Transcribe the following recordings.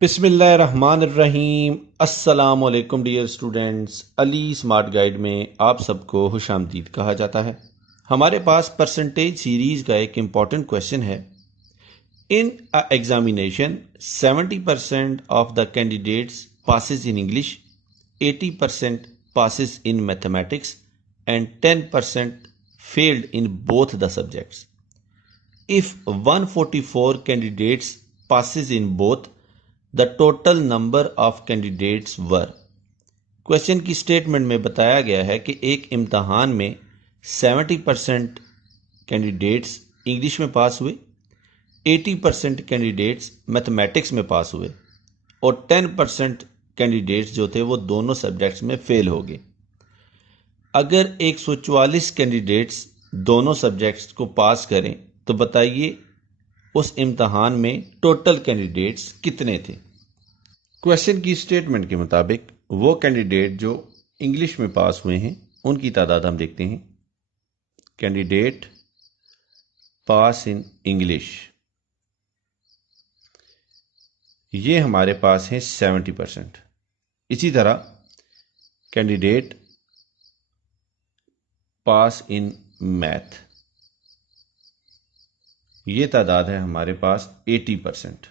بسم اللہ الرحمن الرحیم۔ السلام علیکم ڈیئر اسٹوڈینٹس، علی اسمارٹ گائیڈ میں آپ سب کو خوش آمدید کہا جاتا ہے۔ ہمارے پاس پرسنٹیج سیریز کا ایک امپورٹنٹ کویشچن ہے۔ In examination 70% of the candidates passes in English, 80% passes in mathematics and 10% failed in both the subjects. If 144 candidates passes in both, the total number of candidates were۔ Question کی statement میں بتایا گیا ہے کہ ایک امتحان میں 70% کینڈیڈیٹس انگلش میں پاس ہوئے، 80% کینڈیڈیٹس میتھمیٹکس میں پاس ہوئے اور 10% کینڈیڈیٹس جو تھے وہ دونوں سبجیکٹس میں فیل ہو گئے۔ اگر 144 کینڈیڈیٹس دونوں سبجیکٹس کو پاس کریں تو بتائیے اس امتحان میں ٹوٹل کینڈیڈیٹس کتنے تھے۔ کویشچن کی سٹیٹمنٹ کے مطابق وہ کینڈیڈیٹ جو انگلش میں پاس ہوئے ہیں ان کی تعداد ہم دیکھتے ہیں۔ کینڈیڈیٹ پاس ان انگلش، یہ ہمارے پاس ہیں 70%۔ اسی طرح کینڈیڈیٹ پاس ان میتھ، یہ تعداد ہے ہمارے پاس 80%۔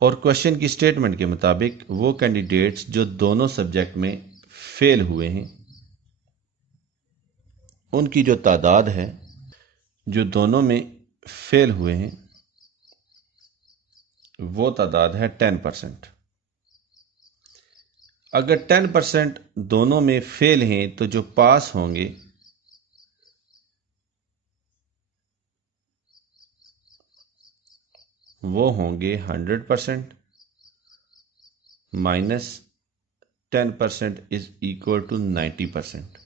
اور کویشچن کی سٹیٹمنٹ کے مطابق وہ کینڈیڈیٹس جو دونوں سبجیکٹ میں فیل ہوئے ہیں ان کی جو تعداد ہے، جو دونوں میں فیل ہوئے ہیں وہ تعداد ہے 10%۔ اگر 10% دونوں میں فیل ہیں تو جو پاس ہوں گے وہ ہوں گے 100% مائنس 10% از اکول ٹو 90%۔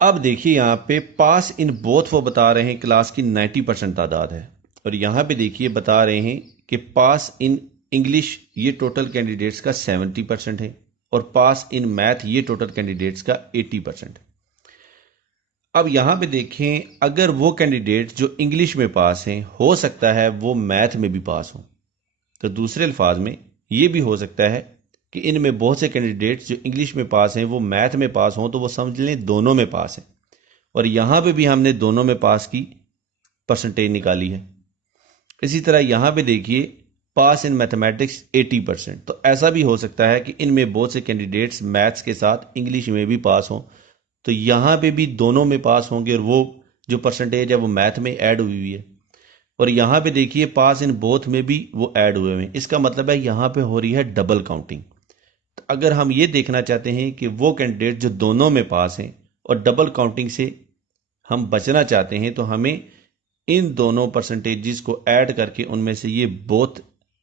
اب دیکھیے یہاں پہ پاس ان بوتھ وہ بتا رہے ہیں کلاس کی 90% تعداد ہے، اور یہاں پہ دیکھیے بتا رہے ہیں کہ پاس ان انگلش یہ ٹوٹل کینڈیڈیٹس کا 70% ہے اور پاس ان میتھ یہ ٹوٹل کینڈیڈیٹس کا 80% ہے۔ اب یہاں پہ دیکھیں، اگر وہ کینڈیڈیٹ جو انگلش میں پاس ہیں ہو سکتا ہے وہ میتھ میں بھی پاس ہوں، تو دوسرے الفاظ میں یہ بھی ہو سکتا ہے کہ ان میں بہت سے کینڈیڈیٹس جو انگلش میں پاس ہیں وہ میتھ میں پاس ہوں، تو وہ سمجھ لیں دونوں میں پاس ہیں، اور یہاں پہ بھی ہم نے دونوں میں پاس کی پرسنٹیج نکالی ہے۔ اسی طرح یہاں پہ دیکھیے پاس ان میتھمیٹکس 80%، تو ایسا بھی ہو سکتا ہے کہ ان میں بہت سے کینڈیڈیٹس میتھس کے ساتھ انگلش میں بھی پاس ہوں، تو یہاں پہ بھی دونوں میں پاس ہوں گے اور وہ جو پرسنٹیج ہے وہ میتھ میں ایڈ ہوئی ہوئی ہے، اور یہاں پہ دیکھیے پاس ان بوتھ میں بھی وہ ایڈ ہوئے ہوئے ہیں۔ اس کا مطلب ہے یہاں پہ ہو رہی ہے ڈبل کاؤنٹنگ۔ تو اگر ہم یہ دیکھنا چاہتے ہیں کہ وہ کینڈیڈیٹ جو دونوں میں پاس ہیں اور ڈبل کاؤنٹنگ سے ہم بچنا چاہتے ہیں تو ہمیں ان دونوں پرسنٹیجز کو ایڈ کر کے ان میں سے یہ بوتھ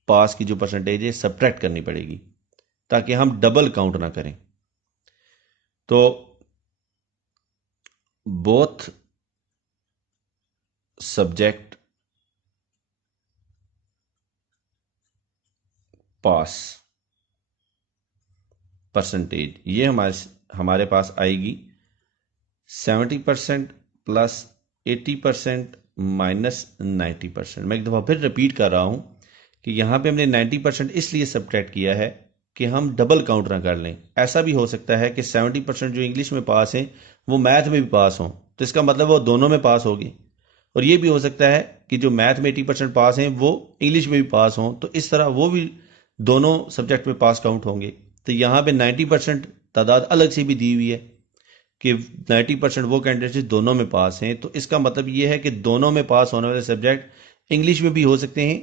پاس کی جو پرسنٹیج ہے سبٹریکٹ کرنی پڑے گی تاکہ ہم ڈبل کاؤنٹ نہ کریں۔ تو بوتھ سبجیکٹ پاس پرسنٹیج یہ ہمارے پاس آئے گی 70% پلس 80% مائنس 90%۔ میں ایک دفعہ پھر ریپیٹ کر رہا ہوں کہ یہاں پہ ہم نے 90% اس لیے سبٹریکٹ کیا ہے کہ ہم ڈبل کاؤنٹ نہ کر لیں۔ ایسا بھی ہو سکتا ہے کہ 70% جو انگلش میں پاس ہیں وہ میتھ میں بھی پاس ہوں، تو اس کا مطلب وہ دونوں میں پاس ہوگی، اور یہ بھی ہو سکتا ہے کہ جو میتھ میں 80% پاس ہیں وہ انگلش میں بھی پاس ہوں، تو اس طرح وہ بھی دونوں سبجیکٹ میں پاس کاؤنٹ ہوں گے۔ تو یہاں پہ 90% تعداد الگ سے بھی دی ہوئی ہے کہ 90% وہ کینڈیڈیٹس دونوں میں پاس ہیں، تو اس کا مطلب یہ ہے کہ دونوں میں پاس ہونے والے سبجیکٹ انگلش میں بھی ہو سکتے ہیں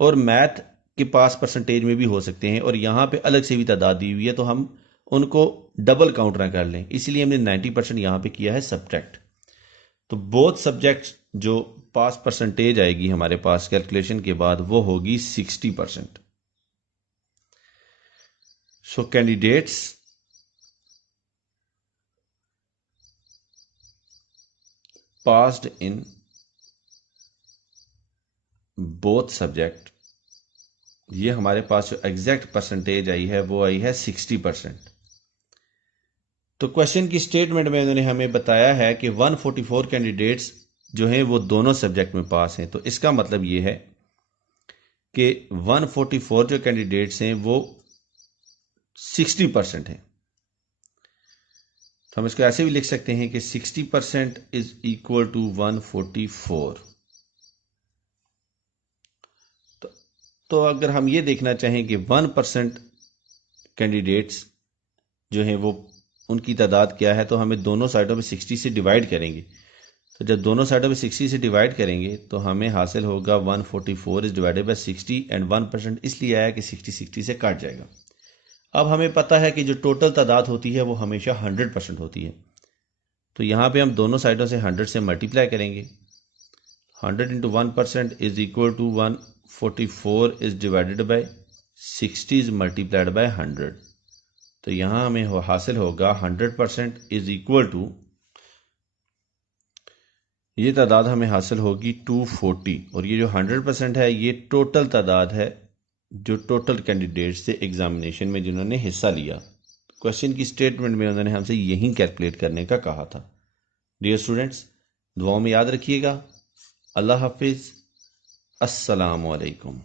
اور میتھ کے پاس پرسنٹیج میں بھی ہو سکتے ہیں، اور یہاں پہ الگ سے بھی تعداد دی ہوئی ہے تو ہم ان کو ڈبل کاؤنٹ نہ کر لیں، اسی لیے ہم نے 90% یہاں پہ کیا ہے سبٹریکٹ۔ تو بوتھ سبجیکٹس جو پاس پرسنٹیج آئے گی ہمارے پاس کیلکولیشن کے بعد وہ ہوگی 60%۔ So candidates passed in both subject, یہ ہمارے پاس جو ایگزیکٹ پرسنٹیج آئی ہے وہ آئی ہے 60%۔ تو کویشچن کی سٹیٹمنٹ میں انہوں نے ہمیں بتایا ہے کہ 144 کینڈیڈیٹس جو ہیں وہ دونوں سبجیکٹ میں پاس ہیں، تو اس کا مطلب یہ ہے کہ 144 جو کینڈیڈیٹس ہیں وہ 60% ہیں۔ تو ہم اس کو ایسے بھی لکھ سکتے ہیں کہ 60% از اکول ٹو 144۔ تو اگر ہم یہ دیکھنا چاہیں کہ 1% کینڈیڈیٹس جو ہیں وہ ان کی تعداد کیا ہے، تو ہمیں دونوں سائڈوں میں 60 سے ڈیوائڈ کریں گے۔ تو جب دونوں سائڈوں میں 60 سے ڈیوائڈ کریں گے تو ہمیں حاصل ہوگا 144 از ڈیوائڈیڈ بائی 60 اینڈ 1% اس لیے آیا کہ 60 سے کٹ جائے گا۔ اب ہمیں پتہ ہے کہ جو ٹوٹل تعداد ہوتی ہے وہ ہمیشہ 100% ہوتی ہے، تو یہاں پہ ہم دونوں سائڈوں سے 100 سے ملٹیپلائی کریں گے۔ 100 into 1% is equal to 144 is divided by 60 is multiplied by 100۔ تو یہاں ہمیں حاصل ہوگا 100% از اکول ٹو، یہ تعداد ہمیں حاصل ہوگی 240، اور یہ جو 100% ہے یہ ٹوٹل تعداد ہے جو ٹوٹل کینڈیڈیٹس تھے ایگزامینیشن میں جنہوں نے حصہ لیا۔ کوشچن کی سٹیٹمنٹ میں انہوں نے ہم سے یہی کیلکولیٹ کرنے کا کہا تھا۔ ڈیئر اسٹوڈنٹس، دعاؤں میں یاد رکھیے گا۔ اللہ حافظ، السلام علیکم۔